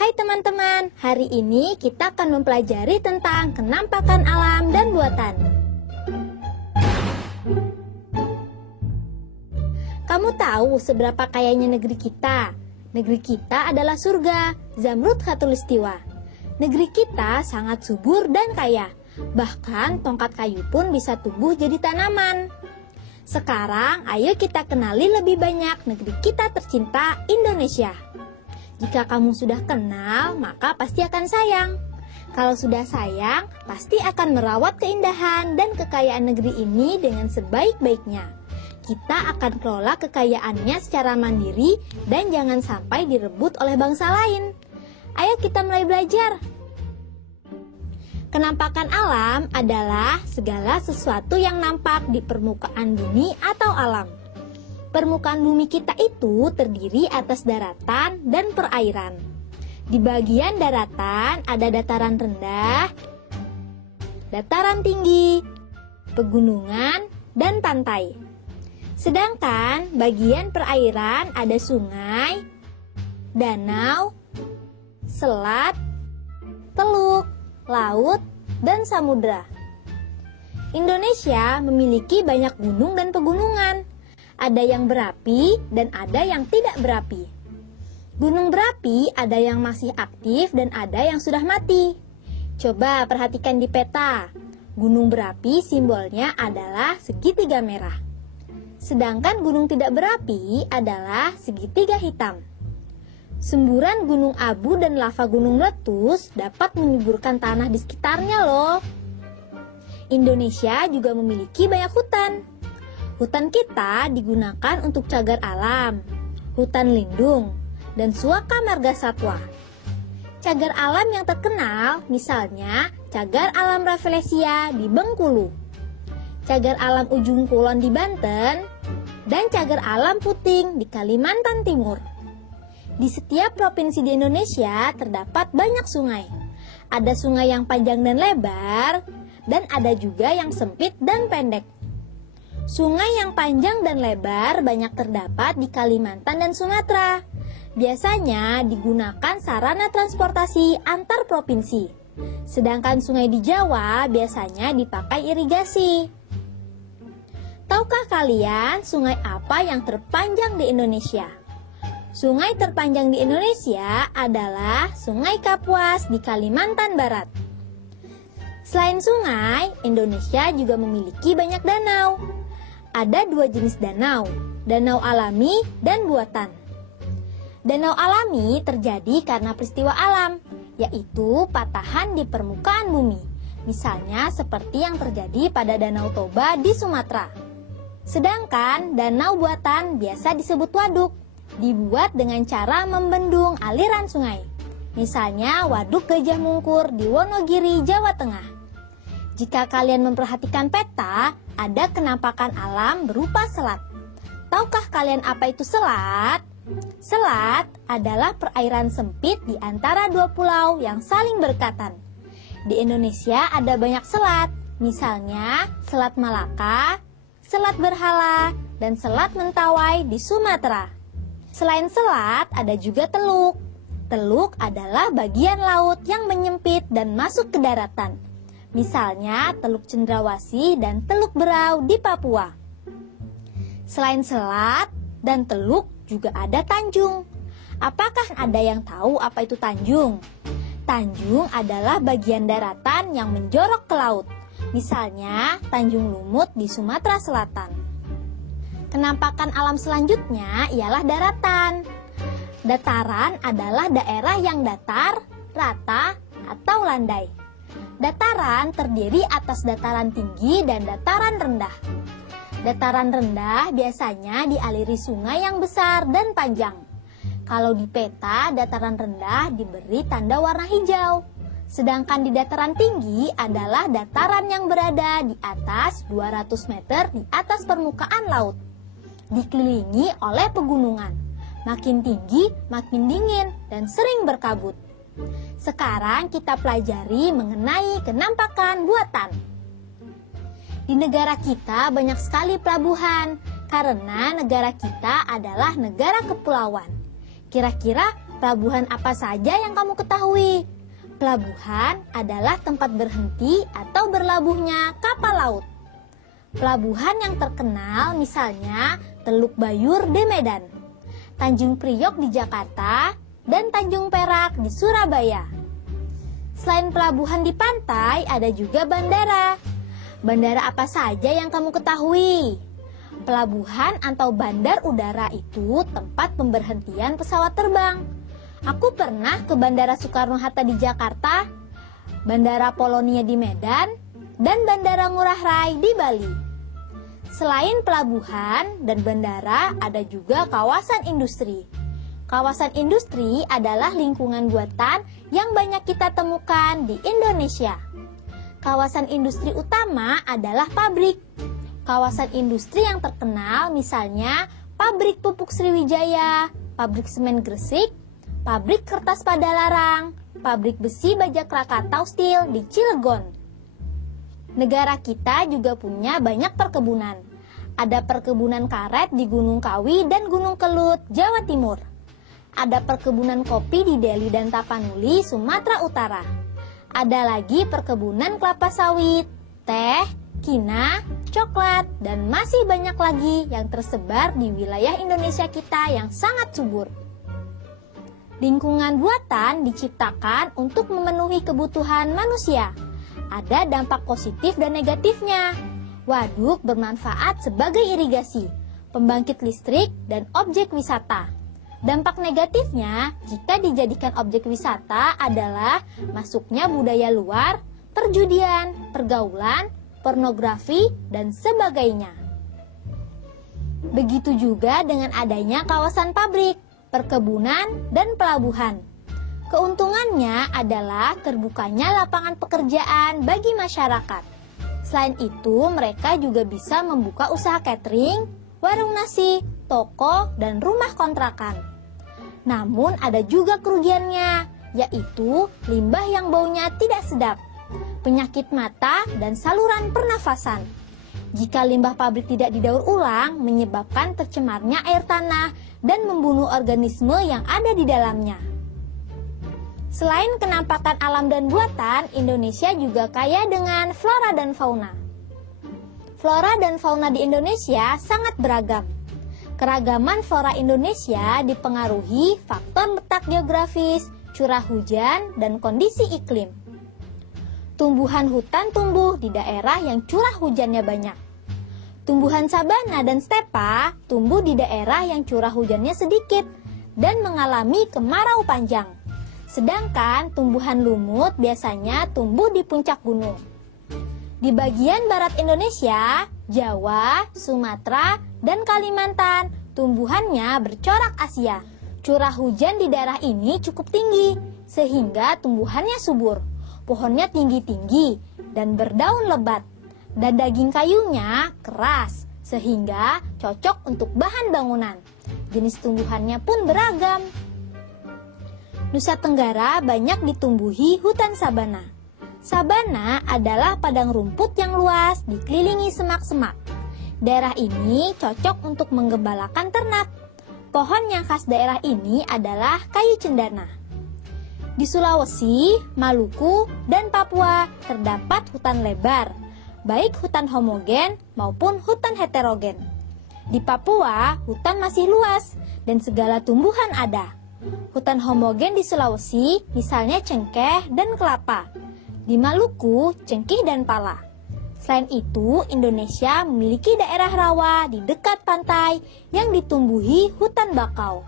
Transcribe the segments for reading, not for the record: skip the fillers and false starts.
Hai teman-teman, hari ini kita akan mempelajari tentang kenampakan alam dan buatan. Kamu tahu seberapa kayanya negeri kita? Negeri kita adalah surga, Zamrud Khatulistiwa. Negeri kita sangat subur dan kaya, bahkan tongkat kayu pun bisa tumbuh jadi tanaman. Sekarang, ayo kita kenali lebih banyak negeri kita tercinta, Indonesia. Jika kamu sudah kenal, maka pasti akan sayang. Kalau sudah sayang, pasti akan merawat keindahan dan kekayaan negeri ini dengan sebaik-baiknya. Kita akan kelola kekayaannya secara mandiri dan jangan sampai direbut oleh bangsa lain. Ayo kita mulai belajar. Kenampakan alam adalah segala sesuatu yang nampak di permukaan bumi atau alam. Permukaan bumi kita itu terdiri atas daratan dan perairan. Di bagian daratan ada dataran rendah, dataran tinggi, pegunungan, dan pantai. Sedangkan bagian perairan ada sungai, danau, selat, teluk, laut, dan samudra. Indonesia memiliki banyak gunung dan pegunungan. Ada yang berapi dan ada yang tidak berapi. Gunung berapi ada yang masih aktif dan ada yang sudah mati. Coba perhatikan di peta. Gunung berapi simbolnya adalah segitiga merah. Sedangkan gunung tidak berapi adalah segitiga hitam. Semburan gunung abu dan lava gunung meletus dapat menyuburkan tanah di sekitarnya loh. Indonesia juga memiliki banyak hutan. Hutan kita digunakan untuk cagar alam, hutan lindung, dan suaka marga satwa. Cagar alam yang terkenal misalnya cagar alam Rafflesia di Bengkulu, cagar alam Ujung Kulon di Banten, dan cagar alam Puting di Kalimantan Timur. Di setiap provinsi di Indonesia terdapat banyak sungai. Ada sungai yang panjang dan lebar, dan ada juga yang sempit dan pendek. Sungai yang panjang dan lebar banyak terdapat di Kalimantan dan Sumatera. Biasanya digunakan sarana transportasi antar provinsi. Sedangkan sungai di Jawa biasanya dipakai irigasi. Tahukah kalian sungai apa yang terpanjang di Indonesia? Sungai terpanjang di Indonesia adalah Sungai Kapuas di Kalimantan Barat. Selain sungai, Indonesia juga memiliki banyak danau. Ada dua jenis danau, danau alami dan buatan. Danau alami terjadi karena peristiwa alam, yaitu patahan di permukaan bumi, misalnya seperti yang terjadi pada Danau Toba di Sumatera. Sedangkan danau buatan biasa disebut waduk, dibuat dengan cara membendung aliran sungai, misalnya Waduk Gajah Mungkur di Wonogiri, Jawa Tengah. Jika kalian memperhatikan peta, ada kenampakan alam berupa selat. Tahukah kalian apa itu selat? Selat adalah perairan sempit di antara dua pulau yang saling berdekatan. Di Indonesia ada banyak selat, misalnya Selat Malaka, Selat Berhala, dan Selat Mentawai di Sumatera. Selain selat, ada juga teluk. Teluk adalah bagian laut yang menyempit dan masuk ke daratan. Misalnya Teluk Cendrawasih dan Teluk Berau di Papua. Selain selat dan teluk juga ada tanjung. Apakah ada yang tahu apa itu tanjung? Tanjung adalah bagian daratan yang menjorok ke laut. Misalnya Tanjung Lumut di Sumatera Selatan. Kenampakan alam selanjutnya ialah daratan. Dataran adalah daerah yang datar, rata, atau landai. Dataran terdiri atas dataran tinggi dan dataran rendah. Dataran rendah biasanya dialiri sungai yang besar dan panjang. Kalau di peta, dataran rendah diberi tanda warna hijau. Sedangkan di dataran tinggi adalah dataran yang berada di atas 200 meter di atas permukaan laut. Dikelilingi oleh pegunungan. Makin tinggi, makin dingin dan sering berkabut. Sekarang kita pelajari mengenai kenampakan buatan. Di negara kita banyak sekali pelabuhan karena negara kita adalah negara kepulauan. Kira-kira pelabuhan apa saja yang kamu ketahui? Pelabuhan adalah tempat berhenti atau berlabuhnya kapal laut. Pelabuhan yang terkenal misalnya Teluk Bayur di Medan, Tanjung Priok di Jakarta, dan Tanjung Perak di Surabaya. Selain pelabuhan di pantai, ada juga bandara. Bandara apa saja yang kamu ketahui? Pelabuhan atau bandar udara itu tempat pemberhentian pesawat terbang. Aku pernah ke Bandara Soekarno-Hatta di Jakarta, Bandara Polonia di Medan, dan Bandara Ngurah Rai di Bali. Selain pelabuhan dan bandara, ada juga kawasan industri. Kawasan industri adalah lingkungan buatan yang banyak kita temukan di Indonesia. Kawasan industri utama adalah pabrik. Kawasan industri yang terkenal misalnya pabrik pupuk Sriwijaya, pabrik semen Gresik, pabrik kertas Padalarang, pabrik besi Bajak Krakatau Steel di Cilegon. Negara kita juga punya banyak perkebunan. Ada perkebunan karet di Gunung Kawi dan Gunung Kelut, Jawa Timur. Ada perkebunan kopi di Deli dan Tapanuli, Sumatera Utara. Ada lagi perkebunan kelapa sawit, teh, kina, coklat, dan masih banyak lagi yang tersebar di wilayah Indonesia kita yang sangat subur. Lingkungan buatan diciptakan untuk memenuhi kebutuhan manusia. Ada dampak positif dan negatifnya. Waduk bermanfaat sebagai irigasi, pembangkit listrik, dan objek wisata. Dampak negatifnya jika dijadikan objek wisata adalah masuknya budaya luar, perjudian, pergaulan, pornografi, dan sebagainya. Begitu juga dengan adanya kawasan pabrik, perkebunan, dan pelabuhan. Keuntungannya adalah terbukanya lapangan pekerjaan bagi masyarakat. Selain itu, mereka juga bisa membuka usaha catering, warung nasi, toko, dan rumah kontrakan. Namun ada juga kerugiannya, yaitu limbah yang baunya tidak sedap, penyakit mata, dan saluran pernafasan. Jika limbah pabrik tidak didaur ulang, menyebabkan tercemarnya air tanah dan membunuh organisme yang ada di dalamnya. Selain kenampakan alam dan buatan, Indonesia juga kaya dengan flora dan fauna. Flora dan fauna di Indonesia sangat beragam. Keragaman flora Indonesia dipengaruhi faktor letak geografis, curah hujan, dan kondisi iklim. Tumbuhan hutan tumbuh di daerah yang curah hujannya banyak. Tumbuhan sabana dan stepa tumbuh di daerah yang curah hujannya sedikit dan mengalami kemarau panjang. Sedangkan tumbuhan lumut biasanya tumbuh di puncak gunung. Di bagian barat Indonesia, Jawa, Sumatera, dan Kalimantan, tumbuhannya bercorak Asia. Curah hujan di daerah ini cukup tinggi, sehingga tumbuhannya subur. Pohonnya tinggi-tinggi dan berdaun lebat, dan daging kayunya keras, sehingga cocok untuk bahan bangunan. Jenis tumbuhannya pun beragam. Nusa Tenggara banyak ditumbuhi hutan sabana. Sabana adalah padang rumput yang luas dikelilingi semak-semak. Daerah ini cocok untuk menggembalakan ternak. Pohon yang khas daerah ini adalah kayu cendana. Di Sulawesi, Maluku, dan Papua terdapat hutan lebar, baik hutan homogen maupun hutan heterogen. Di Papua, hutan masih luas dan segala tumbuhan ada. Hutan homogen di Sulawesi, misalnya cengkeh dan kelapa. Di Maluku, cengkih dan pala. Selain itu, Indonesia memiliki daerah rawa di dekat pantai yang ditumbuhi hutan bakau.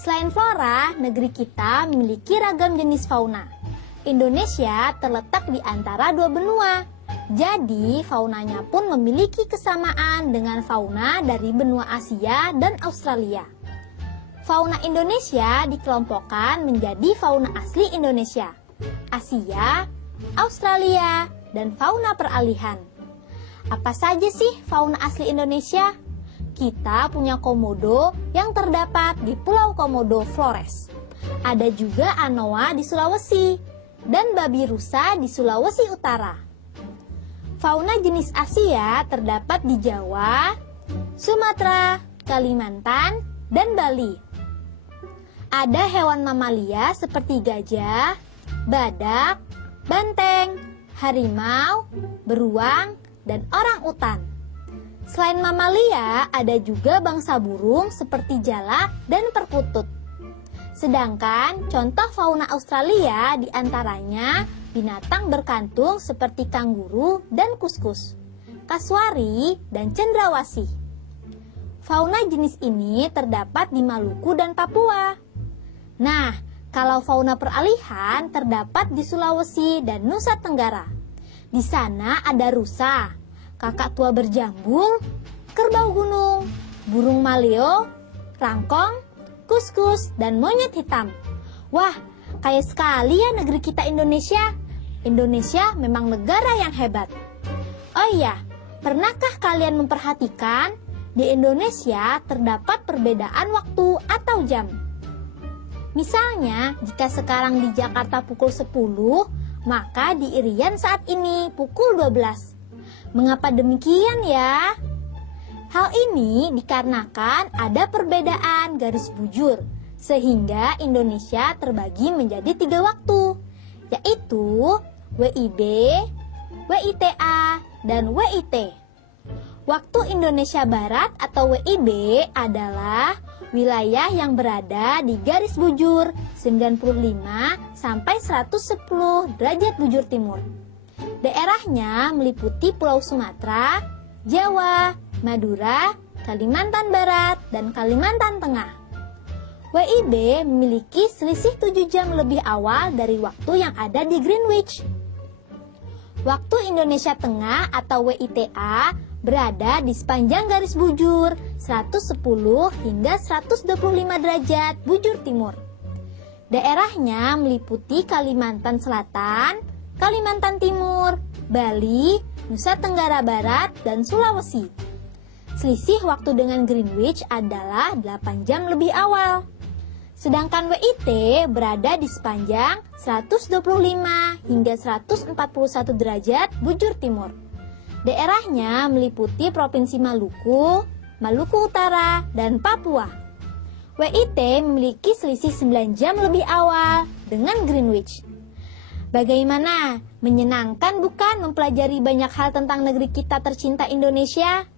Selain flora, negeri kita memiliki ragam jenis fauna. Indonesia terletak di antara dua benua. Jadi, faunanya pun memiliki kesamaan dengan fauna dari benua Asia dan Australia. Fauna Indonesia dikelompokkan menjadi fauna asli Indonesia, Asia, Australia, dan fauna peralihan. Apa saja sih fauna asli Indonesia? Kita punya komodo yang terdapat di Pulau Komodo Flores. Ada juga anoa di Sulawesi dan babi rusa di Sulawesi Utara. Fauna jenis Asia terdapat di Jawa, Sumatera, Kalimantan, dan Bali. Ada hewan mamalia seperti gajah, badak, banteng, harimau, beruang, dan orang utan. Selain mamalia, ada juga bangsa burung seperti jalak dan perkutut. Sedangkan contoh fauna Australia diantaranya binatang berkantung seperti kanguru dan kuskus, kasuari, dan cendrawasih. Fauna jenis ini terdapat di Maluku dan Papua. Nah, kalau fauna peralihan terdapat di Sulawesi dan Nusa Tenggara. Di sana ada rusa, kakak tua berjambul, kerbau gunung, burung maleo, rangkong, kuskus, dan monyet hitam. Wah, kaya sekali ya negeri kita Indonesia. Indonesia memang negara yang hebat. Oh iya, pernahkah kalian memperhatikan di Indonesia terdapat perbedaan waktu atau jam? Misalnya, jika sekarang di Jakarta pukul 10, maka di Irian saat ini pukul 12. Mengapa demikian ya? Hal ini dikarenakan ada perbedaan garis bujur, sehingga Indonesia terbagi menjadi 3 waktu, yaitu WIB, WITA, dan WIT. Waktu Indonesia Barat atau WIB adalah wilayah yang berada di garis bujur 95 sampai 110 derajat bujur timur. Daerahnya meliputi Pulau Sumatera, Jawa, Madura, Kalimantan Barat, dan Kalimantan Tengah. WIB memiliki selisih 7 jam lebih awal dari waktu yang ada di Greenwich. Waktu Indonesia Tengah atau WITA berada di sepanjang garis bujur 110 hingga 125 derajat bujur timur. Daerahnya meliputi Kalimantan Selatan, Kalimantan Timur, Bali, Nusa Tenggara Barat, dan Sulawesi. Selisih waktu dengan Greenwich adalah 8 jam lebih awal. Sedangkan WIT berada di sepanjang 125 hingga 141 derajat bujur timur. Daerahnya meliputi Provinsi Maluku, Maluku Utara, dan Papua. WIT memiliki selisih 9 jam lebih awal dengan Greenwich. Bagaimana? Menyenangkan bukan mempelajari banyak hal tentang negeri kita tercinta Indonesia?